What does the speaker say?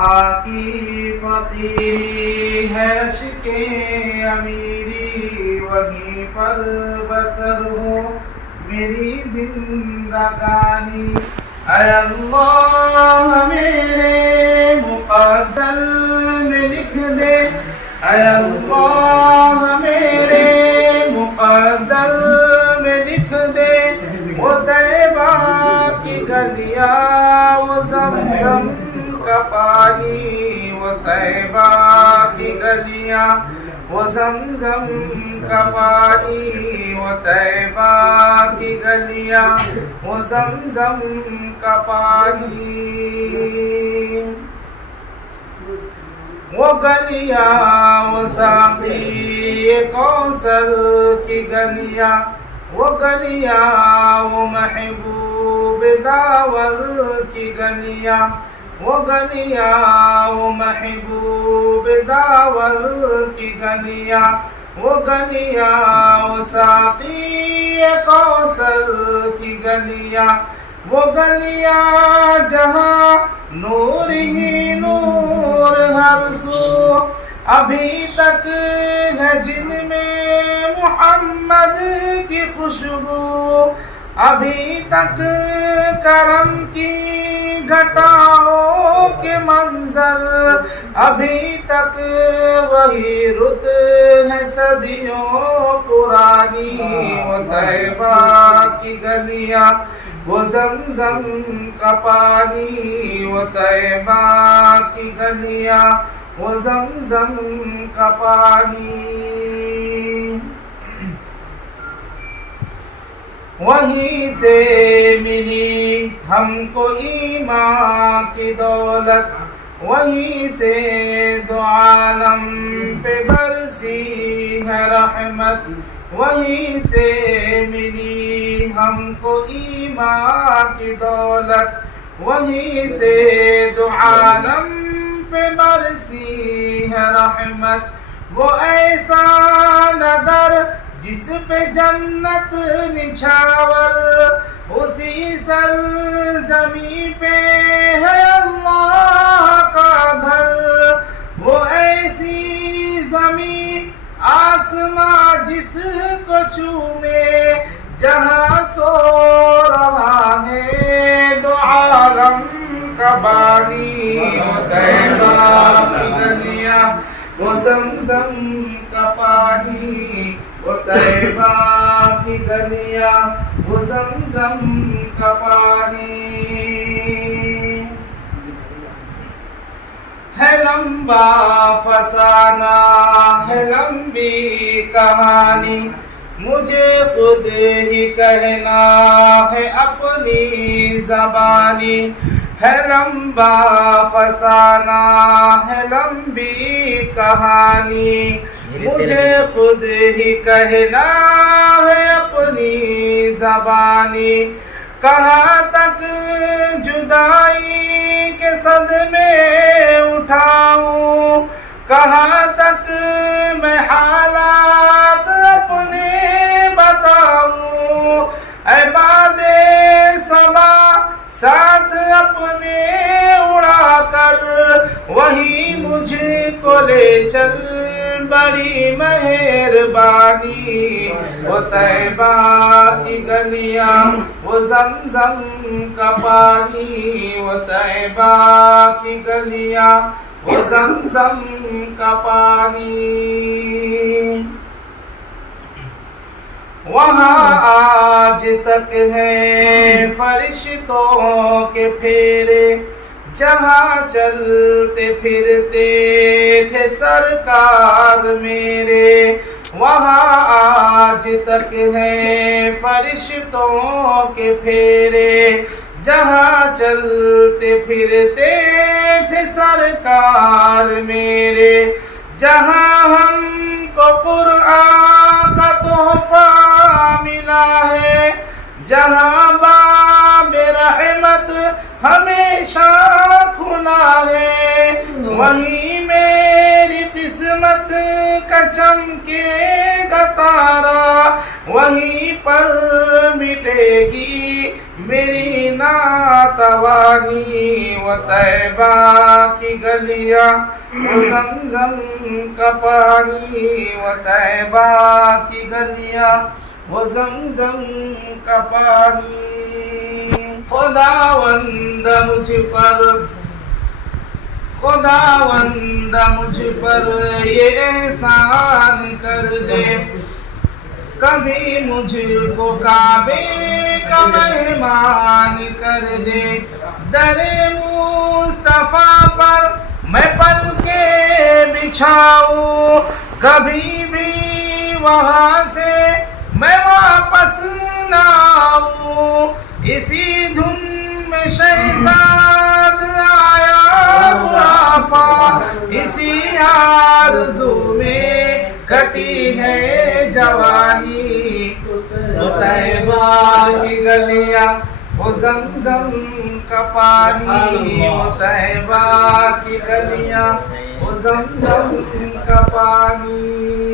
وہاں کی فقیری ہے عشق امیری، وہیں پر بسر ہو میری زندگانی۔ اے اللہ میرے مقدر میں لکھ دے، اے اللہ میرے مقدر میں لکھ دے، وہ طیبہ کی گلیاں وہ زمزم کا پانی، وہ طیبہ کی گلیاں وہ زمزم کا پانی، وہ طیبہ کی گلیاں وہ زمزم کا پانی۔ وہ گلیاں وہ ساقی کوثر کی گلیاں، وہ گلیاں وہ محبوب داور کی گلیاں، وہ گلیاں وہ محبوب داور کی گلیاں، وہ گلیاں وہ ساقی کوثر کی گلیاں، وہ گلیاں جہاں نور ہی نور ہر سو، ابھی تک ہے جن میں محمد کی خوشبو، ابھی تک کرم کی گھٹاؤں کے منظر، ابھی تک وہی رت ہے صدیوں پرانی، وہ طیبہ کی گلیاں وہ زمزم کا پانی، وہ طیبہ کی گلیاں وہ زمزم کا پانی۔ وہیں سے ملی ہم کو ایمان کی دولت، وہیں سے دو عالم پہ برسی ہے رحمت، وہیں سے ملی ہم کو ایمان کی دولت، وہیں سے دو عالم پہ برسی ہے رحمت۔ وہ ایسا نگر جس پہ جنت نچھاور، اسی سرزمین پہ ہے اللہ کا گھر، وہ ایسی زمین آسماں جس کو چومے جہاں سو رہا ہے دو عالم کا بانی، وہ طیبہ کی گلیاں وہ زمزم کا پانی، وہ طیبہ کی گلیاں وہ زمزم کا پانی۔ ہے لمبا فسانہ ہے لمبی کہانی، مجھے خود ہی کہنا ہے اپنی زبانی، ہے لمبا فسانہ ہے لمبی کہانی، مجھے خود ہی کہنا ہے اپنی زبانی۔ کہاں تک جدائی کے صدمے اٹھاؤں، کہاں تک میں حالات اپنے بتاؤں، اے باد صبا ساتھ اپنے اڑا کر وہی مجھ کو لے چل بڑی مہربانی، وہ طیبہ کی گلیاں وہ زمزم کا پانی، وہ طیبہ کی گلیاں وہ زمزم کا پانی۔ وہاں آج تک ہے فرشتوں کے پھیرے، جہاں چلتے پھرتے تھے سرکار میرے، وہاں آج تک ہے فرشتوں کے پھیرے، جہاں چلتے پھرتے تھے سرکار میرے، جہاں ہم کو قرآن کا تحفہ ملا ہے، جہاں باب رحمت ہمیشہ کھلا ہے، وہیں میری قسمت عظمت کا چمکے گا تارا، وہیں پر مٹے گی میری ناتوانی، وہ طیبہ کی گلیاں وہ زمزم کا پانی، وہ طیبہ کی گلیاں وہ زمزم کا پانی۔ خداوند مجھ پر یہ احسان کر دے، کبھی مجھ کو کعبے کا مہمان کر دے، در مصطفیٰ پر میں پل کے بچھاؤں، کبھی بھی وہاں سے میں واپس نہ آؤں، اسی دھن میں شہزاد آیا بڑھاپا، اسی آرزو میں کٹی ہے جوانی، وہ طیبہ کی گلیاں وہ زمزم کا پانی، وہ طیبہ کی گلیاں وہ زمزم کا پانی۔